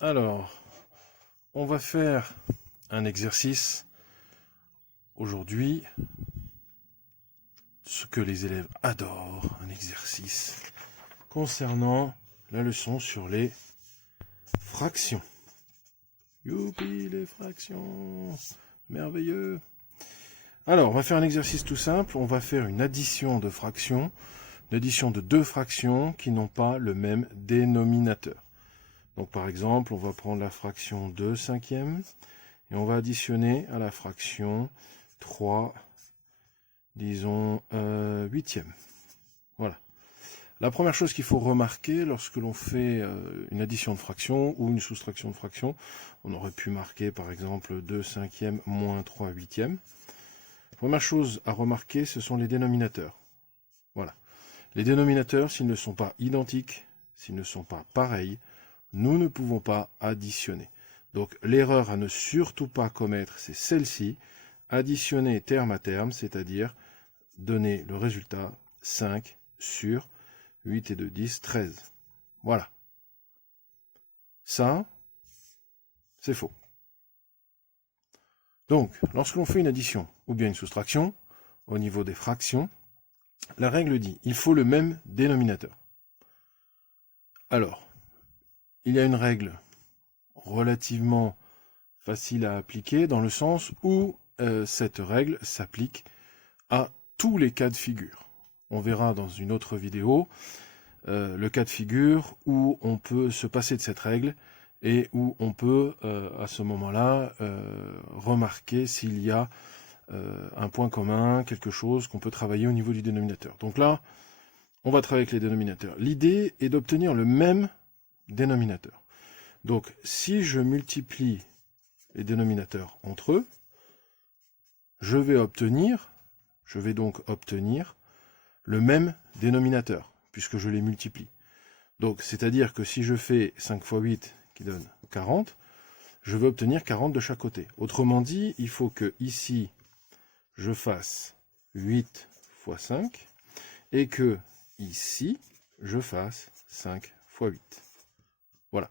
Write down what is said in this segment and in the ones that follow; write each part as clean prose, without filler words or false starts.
Alors, on va faire un exercice aujourd'hui, ce que les élèves adorent, un exercice concernant la leçon sur les fractions. Youpi, les fractions, merveilleux. Alors, on va faire un exercice tout simple, on va faire une addition de fractions, une addition de deux fractions qui n'ont pas le même dénominateur. Donc par exemple, on va prendre la fraction 2 cinquièmes et on va additionner à la fraction 3, disons, huitièmes. Voilà. La première chose qu'il faut remarquer lorsque l'on fait une addition de fractions ou une soustraction de fractions, on aurait pu marquer par exemple 2 cinquièmes moins 3 huitièmes. Première chose à remarquer, ce sont les dénominateurs. Voilà. Les dénominateurs, s'ils ne sont pas identiques, s'ils ne sont pas pareils, nous ne pouvons pas additionner. Donc l'erreur à ne surtout pas commettre, c'est celle-ci, additionner terme à terme, c'est-à-dire donner le résultat 5 sur 8 et 2, 10, 13. Voilà. Ça, c'est faux. Donc, lorsque l'on fait une addition ou bien une soustraction, au niveau des fractions, la règle dit il faut le même dénominateur. Alors, il y a une règle relativement facile à appliquer dans le sens où cette règle s'applique à tous les cas de figure. On verra dans une autre vidéo le cas de figure où on peut se passer de cette règle et où on peut à ce moment-là remarquer s'il y a un point commun, quelque chose qu'on peut travailler au niveau du dénominateur. Donc là, on va travailler avec les dénominateurs. L'idée est d'obtenir le même dénominateur. Donc, si je multiplie les dénominateurs entre eux, je vais donc obtenir le même dénominateur, puisque je les multiplie. Donc, c'est-à-dire que si je fais 5 fois 8, qui donne 40, je vais obtenir 40 de chaque côté. Autrement dit, il faut que ici, je fasse 8 fois 5, et que ici, je fasse 5 fois 8. Voilà.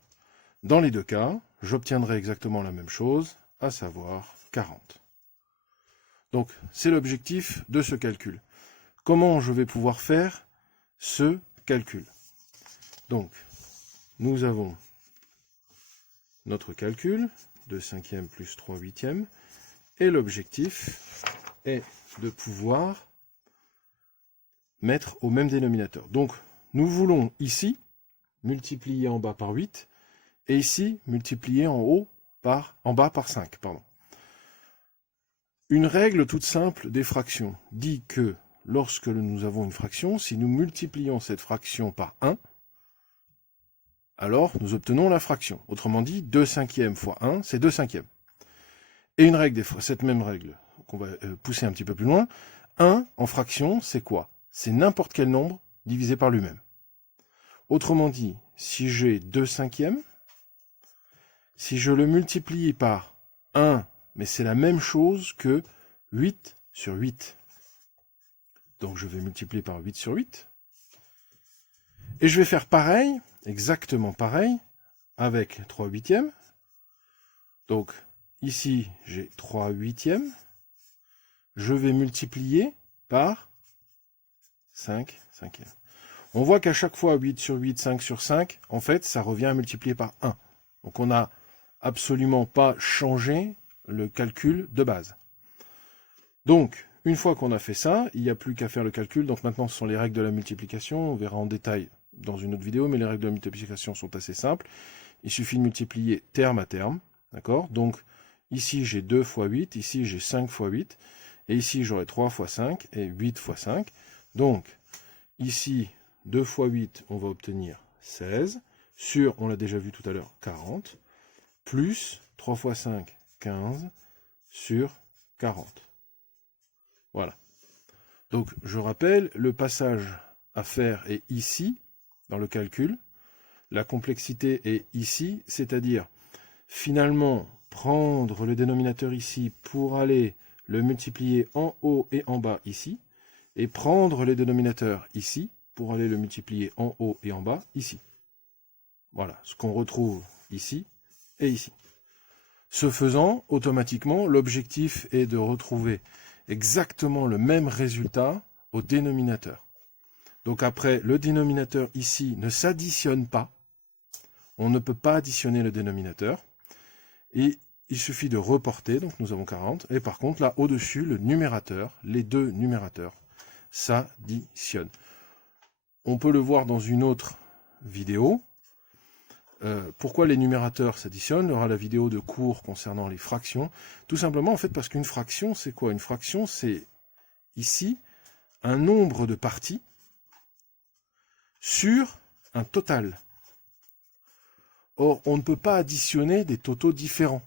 Dans les deux cas, j'obtiendrai exactement la même chose, à savoir 40. Donc, c'est l'objectif de ce calcul. Comment je vais pouvoir faire ce calcul? Donc, nous avons notre calcul, 2 cinquièmes plus 3 huitièmes, et l'objectif est de pouvoir mettre au même dénominateur. Donc, nous voulons ici multiplier en bas par 8, et ici, multiplier en bas par 5. Une règle toute simple des fractions dit que lorsque nous avons une fraction, si nous multiplions cette fraction par 1, alors nous obtenons la fraction. Autrement dit, 2 cinquièmes fois 1, c'est 2 cinquièmes. Et une règle cette même règle, qu'on va pousser un petit peu plus loin, 1 en fraction, c'est quoi? C'est n'importe quel nombre divisé par lui-même. Autrement dit, si j'ai 2 cinquièmes, si je le multiplie par 1, mais c'est la même chose que 8 sur 8. Donc je vais multiplier par 8 sur 8. Et je vais faire pareil, exactement pareil, avec 3 huitièmes. Donc ici, j'ai 3 huitièmes. Je vais multiplier par 5 cinquièmes. On voit qu'à chaque fois, 8 sur 8, 5 sur 5, en fait, ça revient à multiplier par 1. Donc on n'a absolument pas changé le calcul de base. Donc, une fois qu'on a fait ça, il n'y a plus qu'à faire le calcul. Donc maintenant, ce sont les règles de la multiplication. On verra en détail dans une autre vidéo, mais les règles de la multiplication sont assez simples. Il suffit de multiplier terme à terme. D'accord? Donc, ici, j'ai 2 fois 8. Ici, j'ai 5 fois 8. Et ici, j'aurai 3 fois 5 et 8 fois 5. Donc, ici, 2 fois 8, on va obtenir 16. Sur, on l'a déjà vu tout à l'heure, 40. Plus 3 fois 5, 15. Sur 40. Voilà. Donc, je rappelle, le passage à faire est ici, dans le calcul. La complexité est ici, c'est-à-dire, finalement, prendre le dénominateur ici pour aller le multiplier en haut et en bas ici, et prendre les dénominateurs ici pour aller le multiplier en haut et en bas ici. Voilà, ce qu'on retrouve ici et ici. Ce faisant, automatiquement, l'objectif est de retrouver exactement le même résultat au dénominateur. Donc après, le dénominateur ici ne s'additionne pas. On ne peut pas additionner le dénominateur. Et il suffit de reporter, donc nous avons 40. Et par contre, là, au-dessus, le numérateur, les deux numérateurs, s'additionnent. On peut le voir dans une autre vidéo. Pourquoi les numérateurs s'additionnent? Il y aura la vidéo de cours concernant les fractions. Tout simplement, en fait, parce qu'une fraction, c'est quoi? Une fraction, c'est ici un nombre de parties sur un total. Or, on ne peut pas additionner des totaux différents.